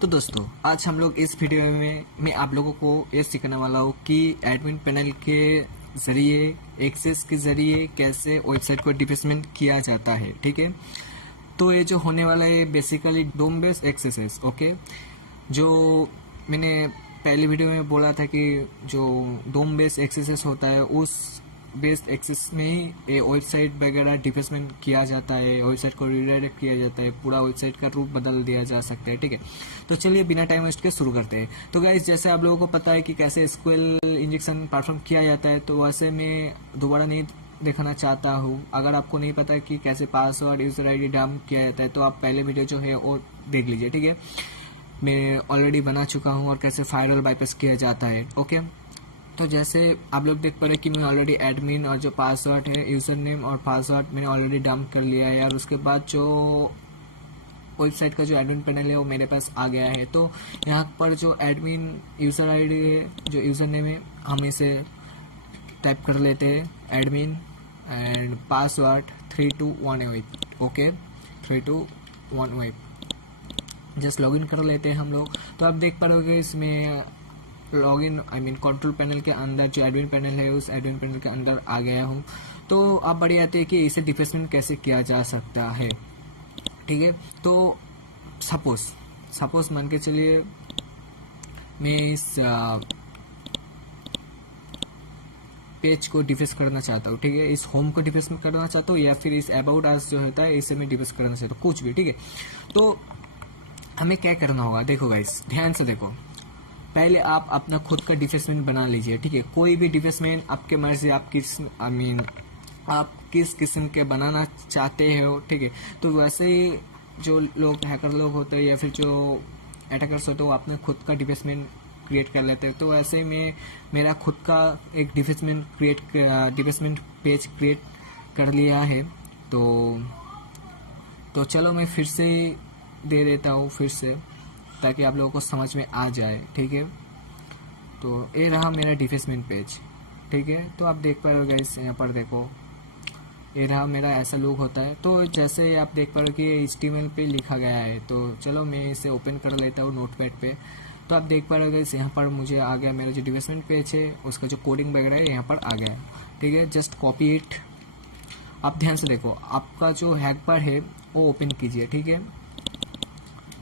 तो दोस्तों आज हम लोग इस वीडियो में मैं आप लोगों को ये सिखाने वाला हूँ कि एडमिन पैनल के जरिए एक्सेस के जरिए कैसे वेबसाइट को डिफेसमेंट किया जाता है। ठीक है, तो ये जो होने वाला है बेसिकली डोम बेस्ड एक्सेस। ओके, जो मैंने पहले वीडियो में बोला था कि जो डोम बेस्ड एक्सेस होता है उस बेस्ड एक्सेस में ही ये वेबसाइट वगैरह डिफेसमेंट किया जाता है, वेबसाइट को रिडायरेक्ट किया जाता है, पूरा वेबसाइट का रूप बदल दिया जा सकता है। ठीक है, तो चलिए बिना टाइम वेस्ट के शुरू करते हैं। तो गाइस, जैसे आप लोगों को पता है कि कैसे एसक्यूएल इंजेक्शन परफॉर्म किया जाता है, तो वैसे मैं दोबारा नहीं दिखाना चाहता हूँ। अगर आपको नहीं पता है कि कैसे पासवर्ड यूजर आईडी डंप किया जाता है तो आप पहले वीडियो जो है वो देख लीजिए। ठीक है, मैं ऑलरेडी बना चुका हूँ और कैसे फायरवॉल बाईपास किया जाता है। ओके, तो जैसे आप लोग देख पा रहे हैं कि मैं ऑलरेडी एडमिन और जो पासवर्ड है यूजर नेम और पासवर्ड मैंने ऑलरेडी डंप कर लिया है, और उसके बाद जो वेबसाइट का जो एडमिन पैनल है वो मेरे पास आ गया है। तो यहाँ पर जो एडमिन यूजर आईडी है, जो यूजर नेम है, हम इसे टाइप कर लेते हैं admin and password 3218। Okay, 3218 just login कर लेते हैं हम लोग। तो आप देख पा रहे हो इसमें लॉगिन कंट्रोल पैनल के अंदर जो एडमिन पैनल है उस एडमिन पैनल के अंदर आ गया हूँ। तो आप बड़ी आती है कि इसे डिफेसमेंट कैसे किया जा सकता है। ठीक है, तो सपोज मान के चलिए मैं इस पेज को डिफेस करना चाहता हूँ। ठीक है, इस होम को डिफेस करना चाहता हूँ या फिर इस अबाउट अस जो होता है इसे मैं डिफेस करना चाहता हूँ, कुछ भी। ठीक है, तो हमें क्या करना होगा, देखो गाइस ध्यान से देखो। पहले आप अपना खुद का डिफेसमेंट बना लीजिए। ठीक है, कोई भी डिफेसमेंट आपके मर्जी, आप किस किस्म के बनाना चाहते हो। ठीक है, तो वैसे ही जो लोग हैकर लोग होते हैं या फिर जो अटैकर्स होते हैं वो अपने खुद का डिफेसमेंट क्रिएट कर लेते हैं। तो ऐसे में मेरा खुद का एक डिफेसमेंट पेज क्रिएट कर लिया है। तो चलो मैं फिर से दे देता हूँ फिर से, ताकि आप लोगों को समझ में आ जाए। ठीक है, तो ये रहा मेरा डिफेसमेंट पेज। ठीक है, तो आप देख पा रहे हो गाइस, यहाँ पर देखो ये रहा मेरा, ऐसा लुक होता है। तो जैसे आप देख पा रहे हो कि HTML पे लिखा गया है, तो चलो मैं इसे ओपन कर लेता हूँ नोटपैड पे। तो आप देख पा रहे हो गाइस, यहाँ पर मुझे आ गया मेरा जो डिफेसमेंट पेज है उसका जो कोडिंग वगैरह है यहाँ पर आ गया। ठीक है, जस्ट कॉपी इट। आप ध्यान से देखो, आपका जो हैक बार है वो ओपन कीजिए। ठीक है,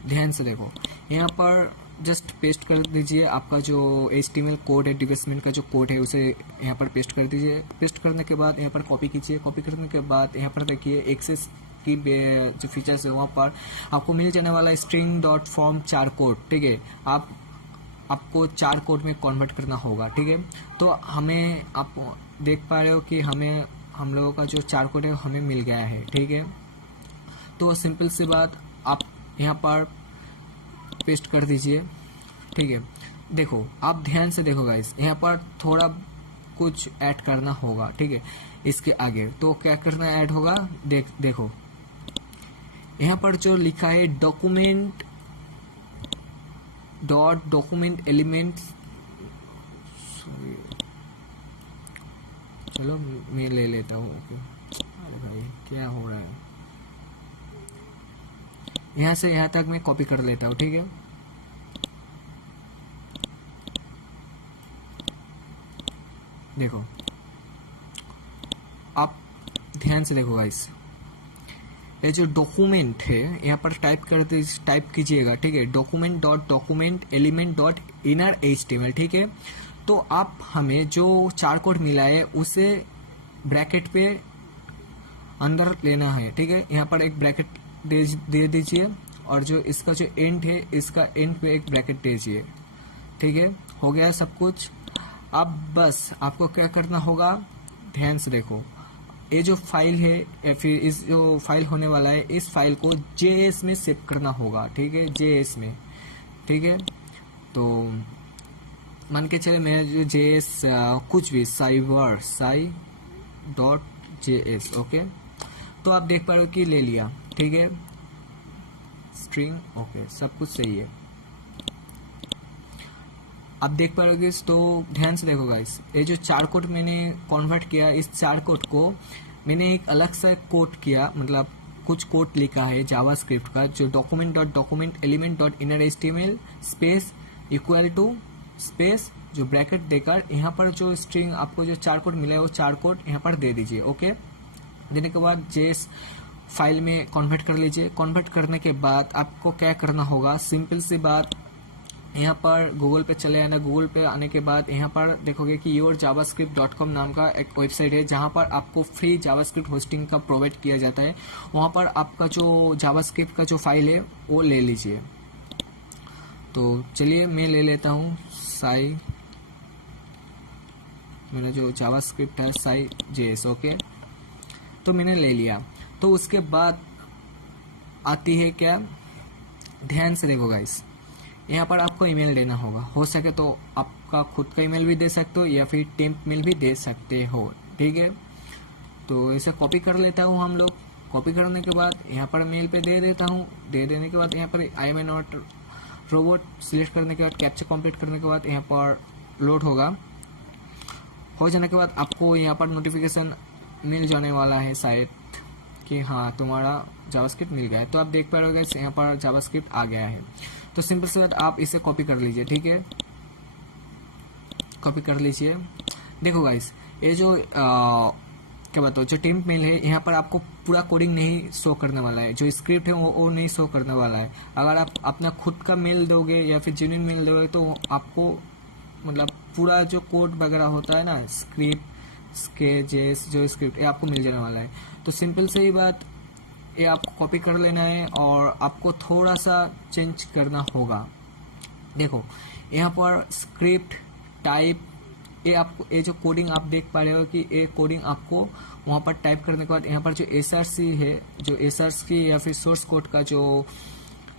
ध्यान से देखो, यहाँ पर जस्ट पेस्ट कर दीजिए आपका जो HTML कोड है, डिफेसमेंट का जो कोड है उसे यहाँ पर पेस्ट कर दीजिए। पेस्ट करने के बाद यहाँ पर कॉपी कीजिए। कॉपी करने के बाद यहाँ पर देखिए एक्सेस की जो फीचर्स है वहाँ पर आपको मिल जाने वाला string.form 4 कोड। ठीक है, आपको 4 कोड में कन्वर्ट करना होगा। ठीक है, तो हमें आप देख पा रहे हो कि हम लोगों का जो 4 कोड है हमें मिल गया है। ठीक है, तो सिंपल सी बात, आप यहाँ पर पेस्ट कर दीजिए। ठीक है, देखो आप ध्यान से देखो गाइस, यहाँ पर थोड़ा कुछ ऐड करना होगा। ठीक है, इसके आगे तो क्या करना ऐड होगा, देखो यहाँ पर जो लिखा है डॉक्यूमेंट एलिमेंट। चलो मैं ले लेता हूँ। ओके, अरे भाई क्या हो रहा है, यहाँ से यहाँ तक मैं कॉपी कर लेता हूँ। ठीक है, देखो आप ध्यान से देखो गाइस, ये जो डॉक्यूमेंट है यहाँ पर टाइप कीजिएगा। ठीक है, document element dot inner HTML। ठीक है, तो आप हमें जो 4 कोड मिला है उसे ब्रैकेट पे अंदर लेना है। ठीक है, यहाँ पर एक ब्रैकेट दे दीजिए और जो इसका जो एंड है इसका एंड पे एक ब्रैकेट दीजिए। ठीक है, हो गया सब कुछ। अब बस आपको क्या करना होगा, ध्यान से देखो, ये जो फाइल है या फिर इस जो फाइल होने वाला है इस फाइल को JS में सेव करना होगा। ठीक है, JS में। ठीक है, तो मान के चले मेरा जो JS कुछ भी साई.js। ओके, तो आप देख पा रहे हो कि ले लिया। ठीक है, स्ट्रिंग ओके, सब कुछ सही है। आप देख पा रहे हो, तो ध्यान से देखो गाइस, ये जो 4 कोड मैंने कन्वर्ट किया, इस 4 कोड को मैंने एक अलग सा कोड किया, मतलब कुछ कोड लिखा है जावास्क्रिप्ट का, जो document element dot inner HTML space equal to space जो ब्रैकेट देकर यहाँ पर जो स्ट्रिंग आपको जो 4 कोड मिला है वो 4 कोड यहाँ पर दे दीजिए। ओके, देने के बाद जेएस फाइल में कन्वर्ट कर लीजिए। कन्वर्ट करने के बाद आपको क्या करना होगा, सिंपल सी बात, यहाँ पर गूगल पे चले आना। गूगल पे आने के बाद यहाँ पर देखोगे कि yourjavascript.com नाम का एक वेबसाइट है जहाँ पर आपको फ्री जावास्क्रिप्ट होस्टिंग का प्रोवाइड किया जाता है। वहाँ पर आपका जो जावास्क्रिप्ट का जो फाइल है वो ले लीजिए। तो चलिए मैं ले लेता हूँ साई, मेरा जो जावास्क्रिप्ट है साई जेएस। ओके, तो मैंने ले लिया। तो उसके बाद आती है क्या, ध्यान से देखो गाइस, यहाँ पर आपको ईमेल देना होगा। हो सके तो आपका खुद का ईमेल भी दे सकते हो या फिर टेम्प मेल भी दे सकते हो। ठीक है, तो इसे कॉपी कर लेता हूँ हम लोग। कॉपी करने के बाद यहाँ पर मेल पे दे देता हूँ। दे देने के बाद यहाँ पर I am not robot select करने के बाद कैप्चा कंप्लीट करने के बाद यहाँ पर लोड होगा। हो जाने के बाद आपको यहाँ पर नोटिफिकेशन मिल जाने वाला है शायद कि हाँ तुम्हारा जावास्क्रिप्ट मिल गया है। तो आप देख पा रहे हो यहाँ पर जावास्क्रिप्ट आ गया है। तो सिंपल से बात, आप इसे कॉपी कर लीजिए। ठीक है, कॉपी कर लीजिए। देखो गाइस, ये जो क्या बताओ, जो टेम्प मेल है यहाँ पर आपको पूरा कोडिंग नहीं शो करने वाला है, जो स्क्रिप्ट है वो नहीं शो करने वाला है। अगर आप अपना खुद का मेल दोगे या फिर जेन्युइन मेल दोगे तो आपको मतलब पूरा जो कोड वगैरह होता है ना, स्क्रिप्ट के जो स्क्रिप्ट ये आपको मिल जाने वाला है। तो सिंपल से ही बात, ये आपको कॉपी कर लेना है और आपको थोड़ा सा चेंज करना होगा। देखो यहाँ पर स्क्रिप्ट टाइप, ये आपको ये जो कोडिंग आप देख पा रहे हो कि ये कोडिंग आपको वहाँ पर टाइप करने के बाद यहाँ पर जो एसआरसी है, जो एसआरसी या फिर सोर्स कोड का जो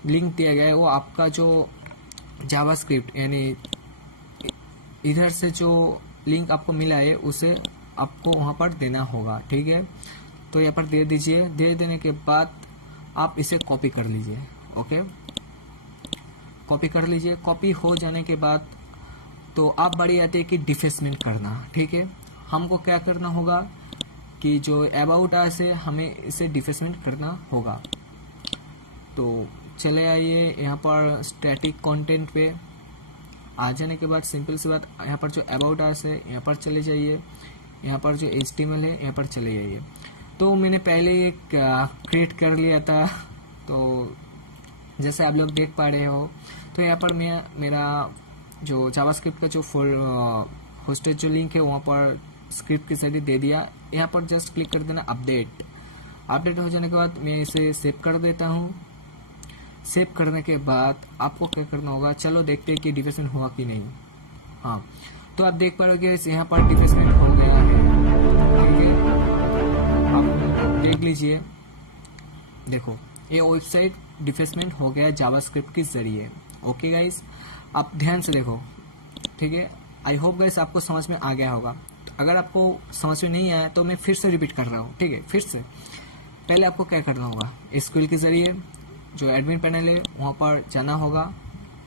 लिंक दिया गया है वो आपका जो जावास्क्रिप्ट यानी इधर से जो लिंक आपको मिला है उसे आपको वहाँ पर देना होगा। ठीक है, तो यहाँ पर दे दीजिए। दे देने के बाद आप इसे कॉपी कर लीजिए। ओके, कॉपी कर लीजिए। कॉपी हो जाने के बाद तो आप बारी आती है कि डिफेसमेंट करना। ठीक है, हमको क्या करना होगा कि जो अबाउट अस है हमें इसे डिफेसमेंट करना होगा। तो चले आइए यहाँ पर स्टैटिक कंटेंट पे। आ जाने के बाद सिंपल सी बात, यहाँ पर जो अबाउट अस है यहाँ पर चले जाइए। यहाँ पर जो HTML है यहाँ पर चले जाइए। तो मैंने पहले एक क्रिएट कर लिया था, तो जैसे आप लोग देख पा रहे हो। तो यहाँ पर मैं मेरा जो जावास्क्रिप्ट का जो फुल होस्टेड जो लिंक है वहाँ पर स्क्रिप्ट के जरिए दे दिया। यहाँ पर जस्ट क्लिक कर देना अपडेट। अपडेट हो जाने के बाद मैं इसे सेव कर देता हूँ। सेव करने के बाद आपको क्या करना होगा, चलो देखते हैं कि डिफेसमेंट हुआ कि नहीं। हाँ, तो आप देख पा रहे हो कि यहाँ पर डिफेसमेंट हो गया है। ठीक है, आप देख लीजिए। देखो ये वेबसाइट डिफेसमेंट हो गया जावास्क्रिप्ट के जरिए। ओके गाइस, आप ध्यान से देखो। ठीक है, आई होप गाइस आपको समझ में आ गया होगा। अगर आपको समझ में नहीं आया तो मैं फिर से रिपीट कर रहा हूँ। ठीक है, फिर से पहले आपको क्या करना होगा, SQL के जरिए जो एडमिन पैनल है वहाँ पर जाना होगा,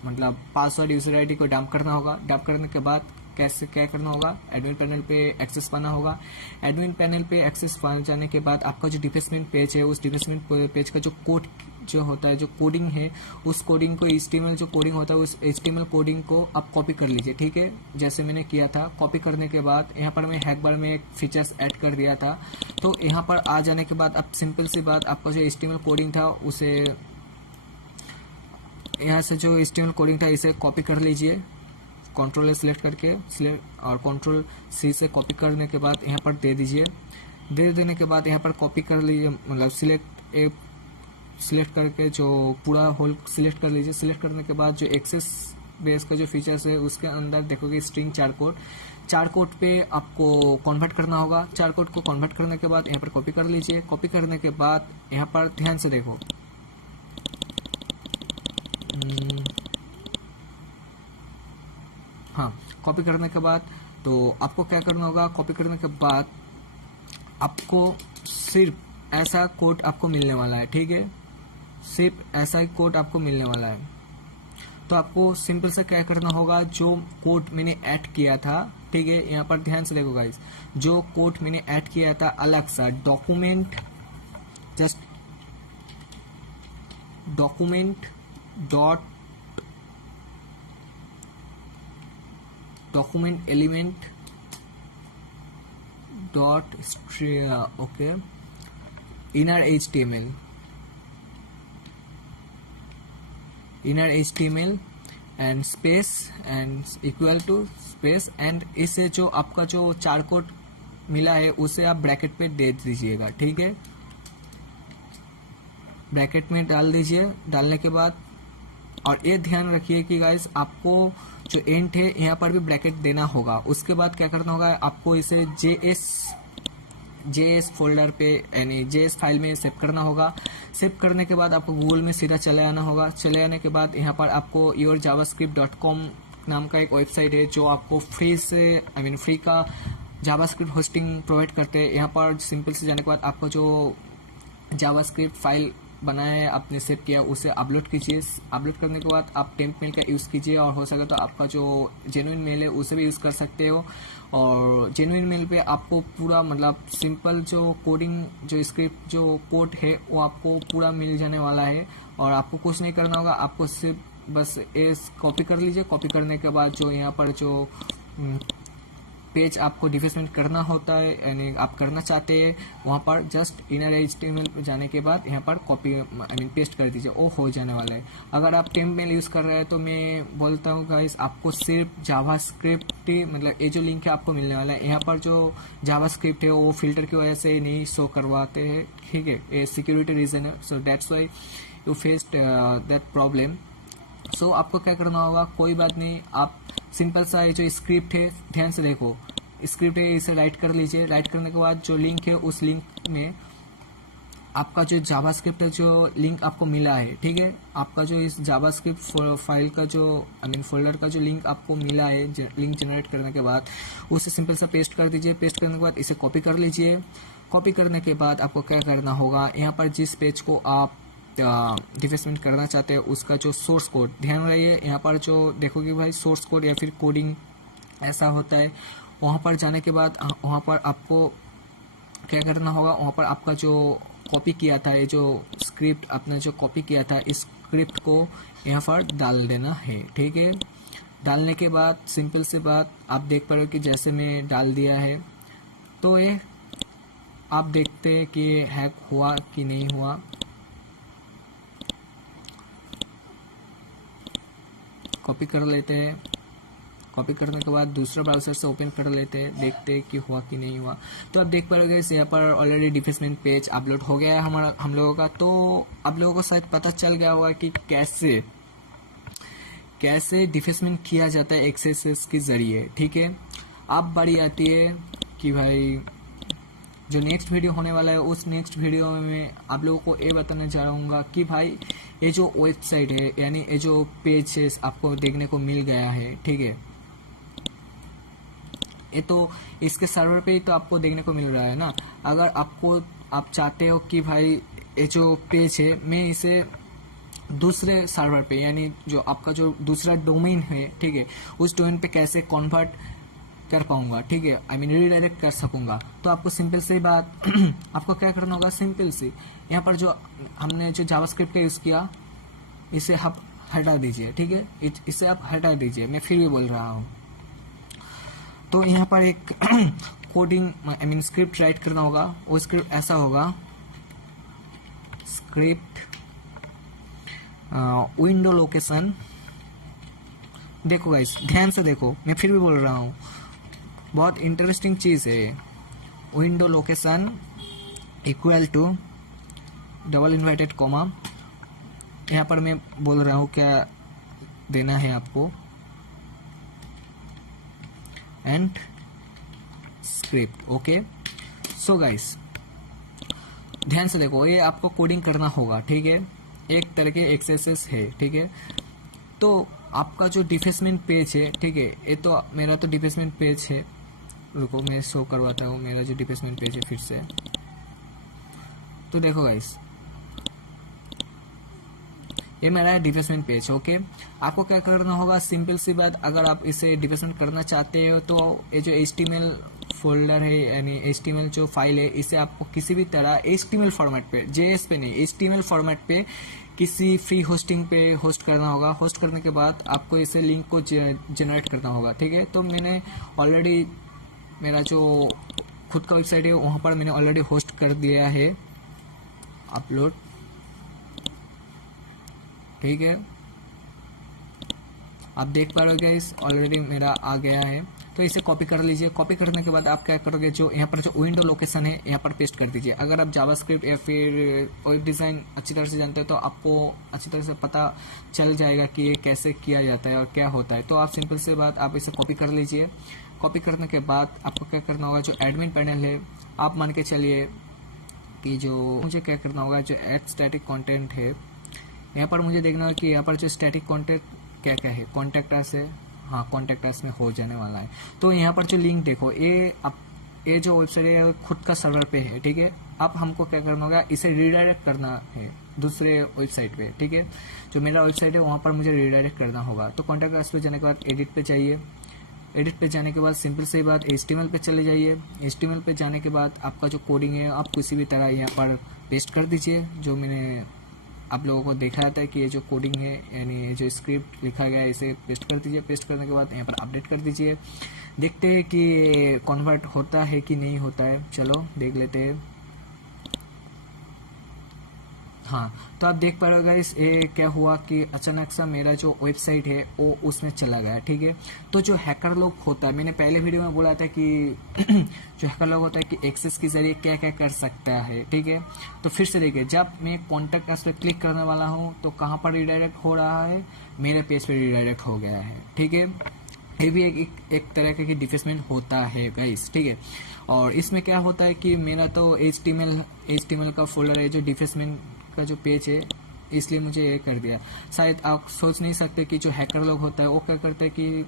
मतलब पासवर्ड यूजर आईडी को डंप करना होगा। डंप करने के बाद कैसे क्या करना होगा, एडमिन पैनल पे एक्सेस पाना होगा। एडमिन पैनल पे एक्सेस पाने जाने के बाद आपका जो डिफेसमेंट पेज है उस डिफेसमेंट पेज का जो कोड जो होता है, जो कोडिंग है, उस कोडिंग को HTML जो कोडिंग होता है उस HTML कोडिंग को आप कॉपी कर लीजिए। ठीक है, जैसे मैंने किया था। कॉपी करने के बाद यहाँ पर मैं हैक बार में एक फीचर्स ऐड कर दिया था। तो यहाँ पर आ जाने के बाद अब सिंपल सी बात, आपका जो HTML कोडिंग था उसे यहाँ से जो HTML कोडिंग था इसे कॉपी कर लीजिए। कंट्रोल सेलेक्ट करके सिलेक्ट और कंट्रोल C से कॉपी करने के बाद यहाँ पर दे दीजिए। दे देने के बाद यहाँ पर कॉपी कर लीजिए, मतलब सिलेक्ट करके जो पूरा होल सिलेक्ट कर लीजिए। सिलेक्ट करने के बाद जो एक्सेस बेस का जो फीचर्स है उसके अंदर देखोगे स्ट्रिंग 4 कोड पे आपको कन्वर्ट करना होगा। 4 कोड को कन्वर्ट करने के बाद यहाँ पर कॉपी कर लीजिए। कॉपी करने के बाद यहाँ पर ध्यान से देखो, हाँ, कॉपी करने के बाद तो आपको क्या करना होगा, कॉपी करने के बाद आपको सिर्फ ऐसा कोड आपको मिलने वाला है। ठीक है, सिर्फ ऐसा ही कोड आपको मिलने वाला है। तो आपको सिंपल से क्या करना होगा, जो कोड मैंने ऐड किया था, ठीक है, यहाँ पर ध्यान से देखो गाइस, जो कोड मैंने ऐड किया था अलग सा document, just document element dot okay inner HTML and space and equal to space and इसे जो आपका जो चार कोड मिला है उसे आप ब्रैकेट पे दे दीजिएगा, ठीक है। ब्रैकेट में डाल दीजिए। डालने के बाद और ये ध्यान रखिए कि गाइस आपको जो एंड है यहाँ पर भी ब्रैकेट देना होगा। उसके बाद क्या करना होगा, आपको इसे JS फोल्डर पे यानी JS फाइल में सेव करना होगा। सेव करने के बाद आपको गूगल में सीधा चले आना होगा। चले आने के बाद यहाँ पर आपको yourjavascript.com नाम का एक वेबसाइट है जो आपको फ्री का जावास्क्रिप्ट होस्टिंग प्रोवाइड करते हैं। यहाँ पर सिंपल से जाने के बाद आपको जो जावास्क्रिप्ट फाइल बनाया है, आपने सेव किया, उसे अपलोड कीजिए। अपलोड करने के बाद आप टेम्प मेल का यूज़ कीजिए और हो सके तो आपका जो जेन्युइन मेल है उसे भी यूज़ कर सकते हो। और जेन्युइन मेल पे आपको पूरा मतलब सिंपल जो कोडिंग जो स्क्रिप्ट जो कोड है वो आपको पूरा मिल जाने वाला है और आपको कुछ नहीं करना होगा। आपको सिर्फ बस एस कॉपी कर लीजिए। कॉपी करने के बाद जो यहाँ पर जो पेज आपको डिफेसमेंट करना होता है यानी आप करना चाहते हैं वहाँ पर जस्ट इनर HTML पे जाने के बाद यहाँ पर कॉपी पेस्ट कर दीजिए, वो हो जाने वाला है। अगर आप टेम्प मेल यूज़ कर रहे हैं तो मैं बोलता हूँ गाइस आपको सिर्फ जावास्क्रिप्ट ही मतलब ये जो लिंक है आपको मिलने वाला है। यहाँ पर जो जावास्क्रिप्ट है वो फिल्टर की वजह से नहीं शो करवाते हैं, ठीक है, ये सिक्योरिटी रीजन है। So that's why you faced that problem. So आपको क्या करना होगा, कोई बात नहीं, आप सिंपल सा ये जो स्क्रिप्ट है ध्यान से देखो, स्क्रिप्ट है इसे राइट कर लीजिए। राइट करने के बाद जो लिंक है उस लिंक में आपका जो जावास्क्रिप्ट है जो लिंक आपको मिला है, ठीक है, आपका जो इस जावास्क्रिप्ट फाइल का जो फोल्डर का जो लिंक आपको मिला है लिंक जनरेट करने के बाद उसे सिंपल सा पेस्ट कर दीजिए। पेस्ट करने के बाद इसे कॉपी कर लीजिए। कॉपी करने के बाद आपको क्या करना होगा, यहाँ पर जिस पेज को आप डिफेसमेंट करना चाहते हैं उसका जो सोर्स कोड, ध्यान रहिए यहाँ पर जो देखोगे भाई सोर्स कोड या फिर कोडिंग ऐसा होता है, वहाँ पर जाने के बाद वहाँ पर आपको क्या करना होगा, वहाँ पर आपका जो कॉपी किया था ये जो स्क्रिप्ट आपने जो कॉपी किया था इस स्क्रिप्ट को यहाँ पर डाल देना है, ठीक है। डालने के बाद सिंपल सी बात आप देख पा रहे हो कि जैसे मैं डाल दिया है तो ये आप देखते हैं कि हैक हुआ कि नहीं हुआ। कॉपी कर लेते हैं। कॉपी करने के बाद दूसरा ब्राउज़र से ओपन कर लेते हैं, देखते हैं कि हुआ कि नहीं हुआ। तो आप देख पाओगे यहाँ पर ऑलरेडी डिफेसमेंट पेज अपलोड हो गया है हम लोगों का। तो आप लोगों को शायद पता चल गया होगा कि कैसे डिफेसमेंट किया जाता है XSS के ज़रिए, ठीक है। अब बारी आती है कि भाई जो नेक्स्ट वीडियो होने वाला है उस नेक्स्ट वीडियो में मैं आप लोगों को ये बताने जा रहा हूँ कि भाई ये जो वेबसाइट है यानी ये जो पेज है आपको देखने को मिल गया है, ठीक है, ये तो इसके सर्वर पे ही तो आपको देखने को मिल रहा है ना। अगर आप चाहते हो कि भाई ये जो पेज है मैं इसे दूसरे सर्वर पे यानी जो आपका जो दूसरा डोमेन है, ठीक है, उस डोमेन पे कैसे कन्वर्ट कर पाऊंगा, ठीक है, रीडायरेक्ट कर सकूंगा। तो आपको सिंपल सी बात आपको क्या करना होगा, सिंपल सी यहाँ पर जो हमने जो जावास्क्रिप्ट का यूज़ किया इसे आप हटा दीजिए, ठीक है, इसे आप हटा दीजिए। मैं फिर भी बोल रहा हूँ। तो यहाँ पर एक कोडिंग स्क्रिप्ट राइट करना होगा। वो स्क्रिप्ट ऐसा होगा, स्क्रिप्ट विंडो लोकेशन। देखो गाइस ध्यान से देखो, मैं फिर भी बोल रहा हूँ, बहुत इंटरेस्टिंग चीज़ है। Window location equal to double inverted comma, यहाँ पर मैं बोल रहा हूँ क्या देना है आपको, and script, okay. So guys ध्यान से देखो, ये आपको कोडिंग करना होगा, ठीक है, एक तरह के XSS है, ठीक है। तो आपका जो डिफेसमेंट पेज है, ठीक है, ये तो मेरा तो डिफेसमेंट पेज है, रुको मैं शो करवाता हूँ मेरा जो डिफेसमेंट पेज है फिर से। तो देखो गाइस ये मेरा है डिफेसमेंट पेज, ओके। आपको क्या करना होगा, सिंपल सी बात, अगर आप इसे डिफेसमेंट करना चाहते हो तो ये जो HTML फोल्डर है यानी HTML जो फाइल है इसे आपको किसी भी तरह HTML फॉर्मेट पे, JS पे नहीं, HTML फॉर्मेट पे किसी फ्री होस्टिंग पे होस्ट करना होगा। होस्ट करने के बाद आपको इसे लिंक को जनरेट करना होगा, ठीक है। तो मैंने ऑलरेडी मेरा जो खुद का वेबसाइट है वहाँ पर मैंने ऑलरेडी होस्ट कर दिया है, अपलोड, ठीक है। आप देख पा रहे हो गाइस, ऑलरेडी मेरा आ गया है। तो इसे कॉपी कर लीजिए। कॉपी करने के बाद आप क्या करोगे, जो यहाँ पर जो विंडो लोकेशन है यहाँ पर पेस्ट कर दीजिए। अगर आप जावास्क्रिप्ट या फिर वेब डिज़ाइन अच्छी तरह से जानते हो तो आपको अच्छी तरह से पता चल जाएगा कि ये कैसे किया जाता है और क्या होता है। तो आप सिंपल से बात, आप इसे कॉपी कर लीजिए। कॉपी करने के बाद आपको क्या करना होगा, जो एडमिन पैनल है आप मान के चलिए कि जो मुझे क्या करना होगा, जो ऐड स्टैटिक कंटेंट है यहाँ पर मुझे देखना है कि यहाँ पर जो स्टैटिक कंटेंट क्या क्या है, कॉन्टैक्ट अस है, हाँ कॉन्टैक्ट अस में हो जाने वाला है। तो यहाँ पर जो लिंक देखो, ये जो वेबसाइट है खुद का सर्वर पे है, ठीक है। अब हमको क्या करना होगा, इसे रिडायरेक्ट करना है दूसरे वेबसाइट पे, ठीक है। जो मेरा वेबसाइट है वहाँ पर मुझे रिडायरेक्ट करना होगा। तो कॉन्टैक्ट अस पे जाने के बाद एडिट पे जाइए। एडिट पे जाने के बाद सिंपल से बात HTML पे चले जाइए। HTML पे जाने के बाद आपका जो कोडिंग है आप किसी भी तरह यहाँ पर पेस्ट कर दीजिए। जो मैंने आप लोगों को दिखाया था कि ये जो कोडिंग है यानी ये जो स्क्रिप्ट लिखा गया है इसे पेस्ट कर दीजिए। पेस्ट करने के बाद यहाँ पर अपडेट कर दीजिए। देखते हैं कि कन्वर्ट होता है कि नहीं होता है, चलो देख लेते हैं। हाँ, तो आप देख पा रहे हो गाइस, ये क्या हुआ कि अचानक सा मेरा जो वेबसाइट है वो उसमें चला गया, ठीक है। तो जो हैकर लोग होता है, मैंने पहले वीडियो में बोला था कि जो हैकर लोग होता है कि एक्सेस के जरिए क्या क्या कर सकता है, ठीक है। तो फिर से देखिए, जब मैं कॉन्टैक्ट अस पे क्लिक करने वाला हूँ तो कहाँ पर रिडायरेक्ट हो रहा है, मेरे पेज पे रिडायरेक्ट हो गया है, ठीक है। ये भी एक तरह का डिफेसमेंट होता है गाइस, ठीक है। और इसमें क्या होता है कि मेरा तो HTML का फोल्डर है जो डिफेसमेंट का जो पेज है, इसलिए मुझे ये कर दिया। शायद आप सोच नहीं सकते कि जो हैकर लोग होता है वो क्या करते हैं कि,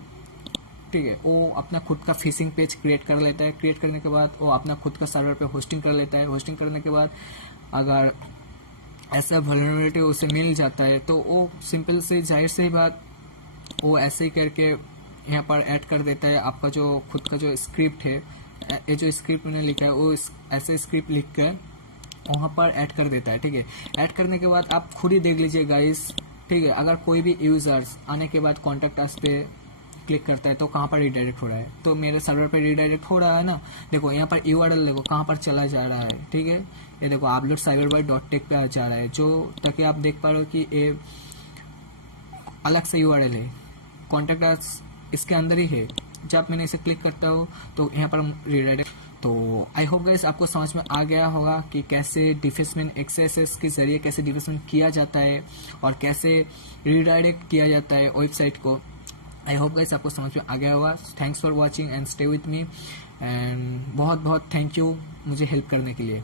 ठीक है, वो अपना खुद का फिशिंग पेज क्रिएट कर लेता है। क्रिएट करने के बाद वो अपना खुद का सर्वर पे होस्टिंग कर लेता है। होस्टिंग करने के बाद अगर ऐसा वल्नरेबिलिटी उसे मिल जाता है तो वो सिंपल से जाहिर से ही बात वो ऐसे ही करके यहाँ पर ऐड कर देता है आपका जो खुद का जो स्क्रिप्ट है। ये जो स्क्रिप्ट मैंने लिखा है वो ऐसे स्क्रिप्ट लिख कर वहाँ पर ऐड कर देता है, ठीक है। ऐड करने के बाद आप खुद ही देख लीजिए गाइस, ठीक है। अगर कोई भी यूजर्स आने के बाद कॉन्टैक्ट अस पे क्लिक करता है तो कहाँ पर रिडायरेक्ट हो रहा है, तो मेरे सर्वर पे रिडायरेक्ट हो रहा है ना। देखो यहाँ पर URL देखो कहाँ पर चला जा रहा है, ठीक है। ये देखो uploadcyberbyte.tech पे जा रहा है, जो ताकि आप देख पा रहे हो कि ये अलग से URL है, कॉन्टैक्ट अस इसके अंदर ही है। जब मैंने इसे क्लिक करता हूँ तो यहाँ पर रिडायरेक्ट। तो आई होप गाइस आपको समझ में आ गया होगा कि कैसे डिफेसमेंट XSS के जरिए कैसे डिफेसमेंट किया जाता है और कैसे रिडायरेक्ट किया जाता है वेबसाइट को। आई होप गाइस आपको समझ में आ गया होगा। Thanks for watching and stay with me, and बहुत बहुत थैंक यू मुझे हेल्प करने के लिए।